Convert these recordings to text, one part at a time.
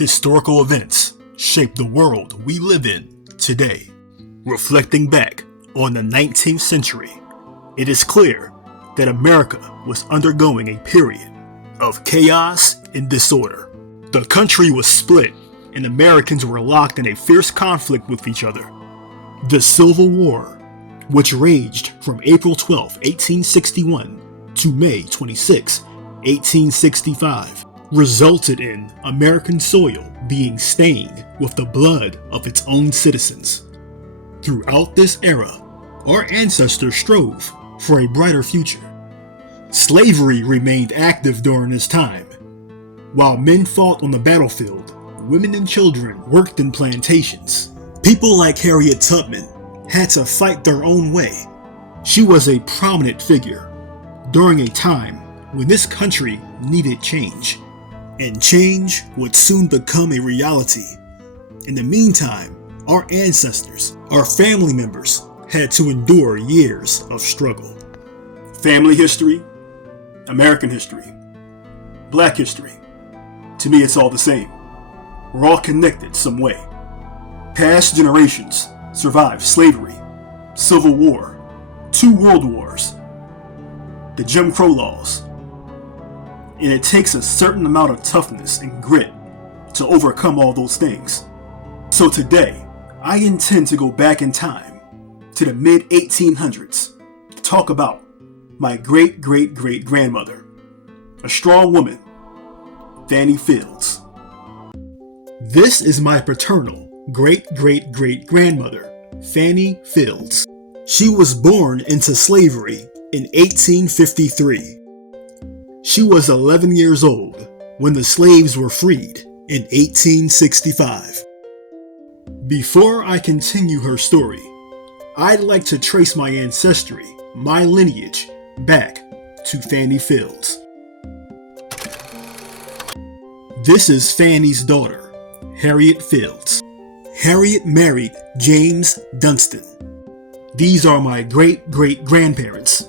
historical events shape the world we live in today. Reflecting back on the 19th century, it is clear that America was undergoing a period of chaos and disorder. The country was split, and Americans were locked in a fierce conflict with each other. The Civil War, which raged from April 12, 1861 to May 26, 1865, resulted in American soil being stained with the blood of its own citizens. Throughout this era, our ancestors strove for a brighter future. Slavery remained active during this time. While men fought on the battlefield, women and children worked in plantations. People like Harriet Tubman had to fight their own way. She was a prominent figure during a time when this country needed change, and change would soon become a reality. In the meantime, our ancestors, our family members, had to endure years of struggle. Family history, American history, Black history. To me, it's all the same. We're all connected some way. Past generations survived slavery, Civil War, 2 world wars, the Jim Crow laws. And it takes a certain amount of toughness and grit to overcome all those things. So today, I intend to go back in time to the mid-1800s to talk about my great-great-great-grandmother, a strong woman, Fannie Feilds. This is my paternal great-great-great-grandmother, Fannie Feilds. She was born into slavery in 1853. She was 11 years old when the slaves were freed in 1865. Before I continue her story, I'd like to trace my ancestry, my lineage, back to Fannie Feilds. This is Fannie's daughter, Harriet Feilds. Harriet married James Dunston. These are my great-great-grandparents.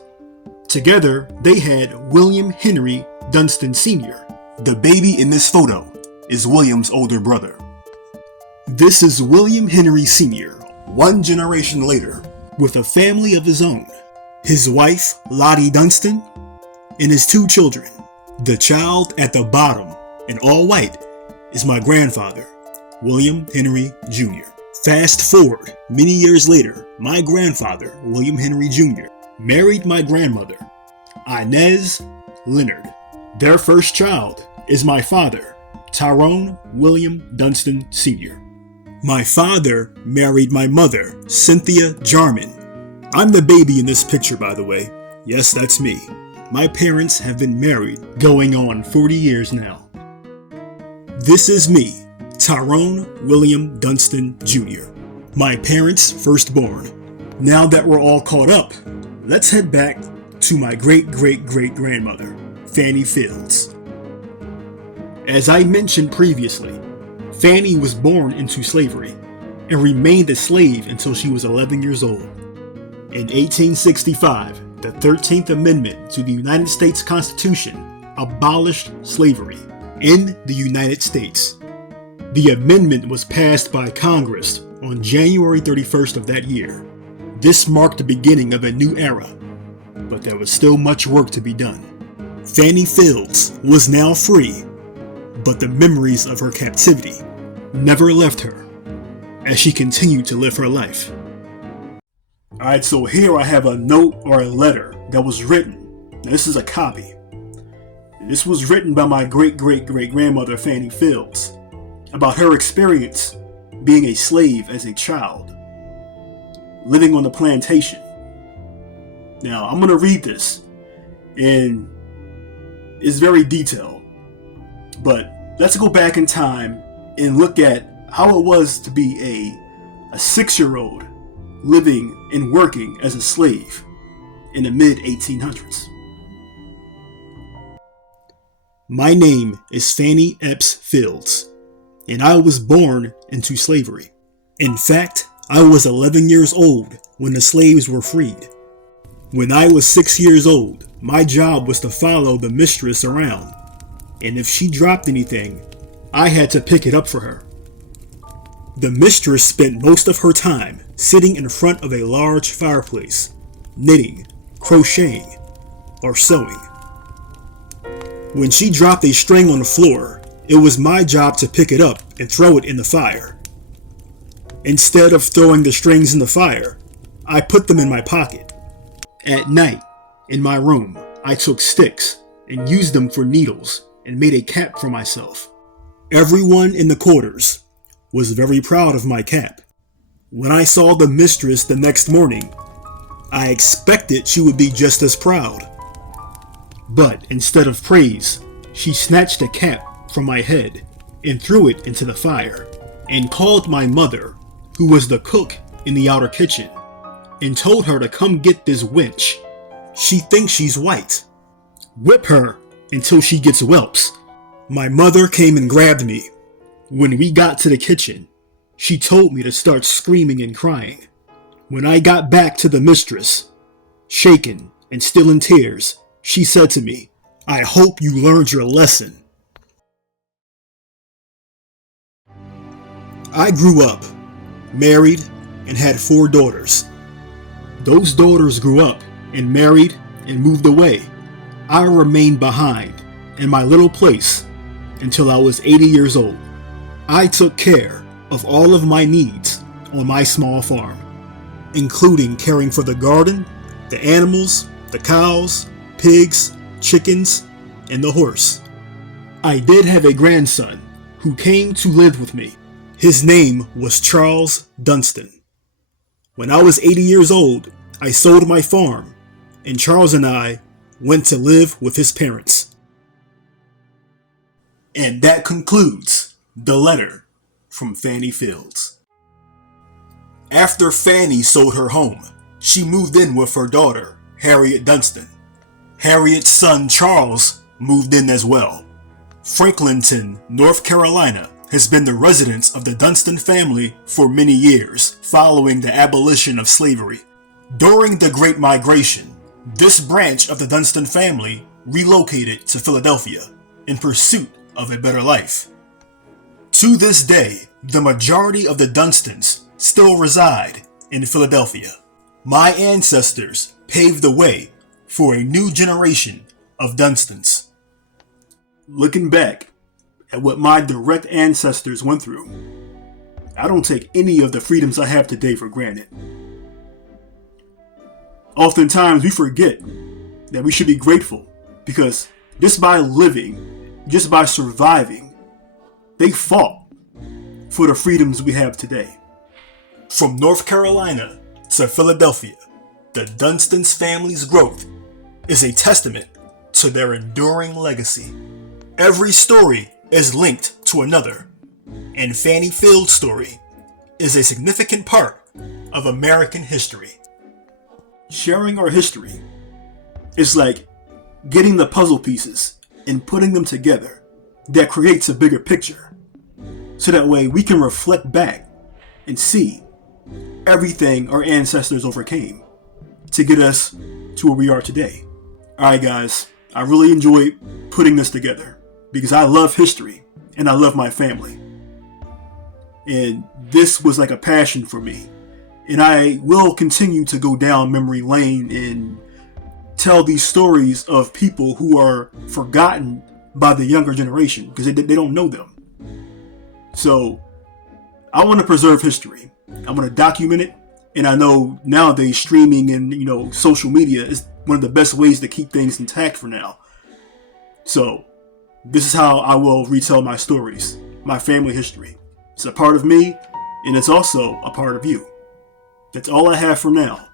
Together, they had William Henry Dunston Sr. The baby in this photo is William's older brother. This is William Henry Sr., one generation later, with a family of his own. His wife, Lottie Dunston, and his 2 children. The child at the bottom, in all white, is my grandfather, William Henry Jr. Fast forward many years later, my grandfather, William Henry Jr., married my grandmother, Inez Leonard. Their first child is my father, Tyrone William Dunston Sr. My father married my mother, Cynthia Jarman. I'm the baby in this picture, by the way. Yes, that's me. My parents have been married going on 40 years now. This is me, Tyrone William Dunston Jr., my parents' firstborn. Now that we're all caught up, let's head back to my great-great-great-grandmother, Fannie Feilds. As I mentioned previously, Fannie was born into slavery and remained a slave until she was 11 years old. In 1865, the 13th Amendment to the United States Constitution abolished slavery in the United States. The amendment was passed by Congress on January 31st of that year. This marked the beginning of a new era, but there was still much work to be done. Fannie Feilds was now free, but the memories of her captivity never left her as she continued to live her life. Alright, so here I have a note or a letter that was written. Now, this is a copy. This was written by my great-great-great-grandmother, Fannie Feilds, about her experience being a slave as a child, living on the plantation. Now, I'm going to read this, and it's very detailed, but let's go back in time and look at how it was to be a 6-year-old living and working as a slave in the mid-1800s. My name is Fannie Epps Feilds, and I was born into slavery. In fact, I was 11 years old when the slaves were freed. When I was 6 years old, my job was to follow the mistress around, and if she dropped anything, I had to pick it up for her. The mistress spent most of her time sitting in front of a large fireplace, knitting, crocheting, or sewing. When she dropped a string on the floor, it was my job to pick it up and throw it in the fire. Instead of throwing the strings in the fire, I put them in my pocket. At night, in my room, I took sticks and used them for needles and made a cap for myself. Everyone in the quarters was very proud of my cap. When I saw the mistress the next morning, I expected she would be just as proud. But instead of praise, she snatched a cap from my head and threw it into the fire, and called my mother, who was the cook in the outer kitchen, and told her to come get this wench. She thinks she's white. Whip her until she gets whelps. My mother came and grabbed me. When we got to the kitchen, she told me to start screaming and crying. When I got back to the mistress, shaken and still in tears, she said to me, "I hope you learned your lesson." I grew up, married, and had 4 daughters. Those daughters grew up and married and moved away. I remained behind in my little place until I was 80 years old. I took care of all of my needs on my small farm, including caring for the garden, the animals, the cows, pigs, chickens, and the horse. I did have a grandson who came to live with me. His name was Charles Dunston. When I was 80 years old, I sold my farm, and Charles and I went to live with his parents. And that concludes the letter from Fannie Feilds. After Fannie sold her home, she moved in with her daughter, Harriet Dunston. Harriet's son Charles moved in as well. Franklinton, North Carolina has been the residence of the Dunston family for many years following the abolition of slavery. During the Great Migration, this branch of the Dunston family relocated to Philadelphia in pursuit of a better life. To this day, the majority of the Dunstons still reside in Philadelphia. My ancestors paved the way for a new generation of Dunstons. Looking back at what my direct ancestors went through, I don't take any of the freedoms I have today for granted. Oftentimes we forget that we should be grateful because just by living, just by surviving, they fought for the freedoms we have today. From North Carolina to Philadelphia, the Dunstons family's growth is a testament to their enduring legacy. Every story is linked to another, and Fannie Feilds' story is a significant part of American history. Sharing our history is like getting the puzzle pieces and putting them together that creates a bigger picture, so that way we can reflect back and see everything our ancestors overcame to get us to where we are today. Alright guys, I really enjoyed putting this together because I love history and I love my family. And this was like a passion for me. And I will continue to go down memory lane and tell these stories of people who are forgotten by the younger generation because they don't know them. So I want to preserve history. I want to document it. And I know nowadays streaming and social media is one of the best ways to keep things intact for now. So this is how I will retell my stories, my family history. It's a part of me, and it's also a part of you. That's all I have for now.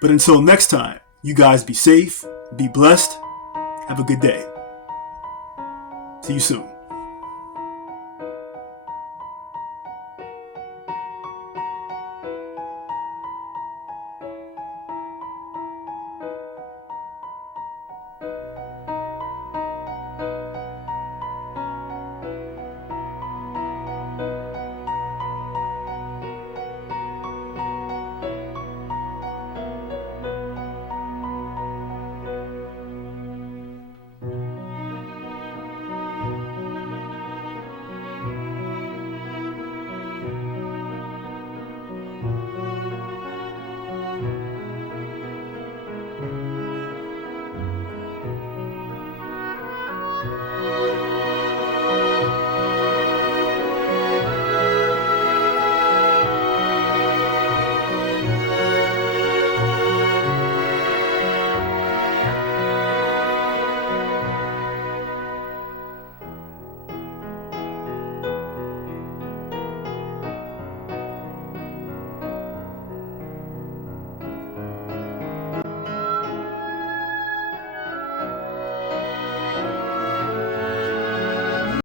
But until next time, you guys be safe, be blessed, have a good day. See you soon.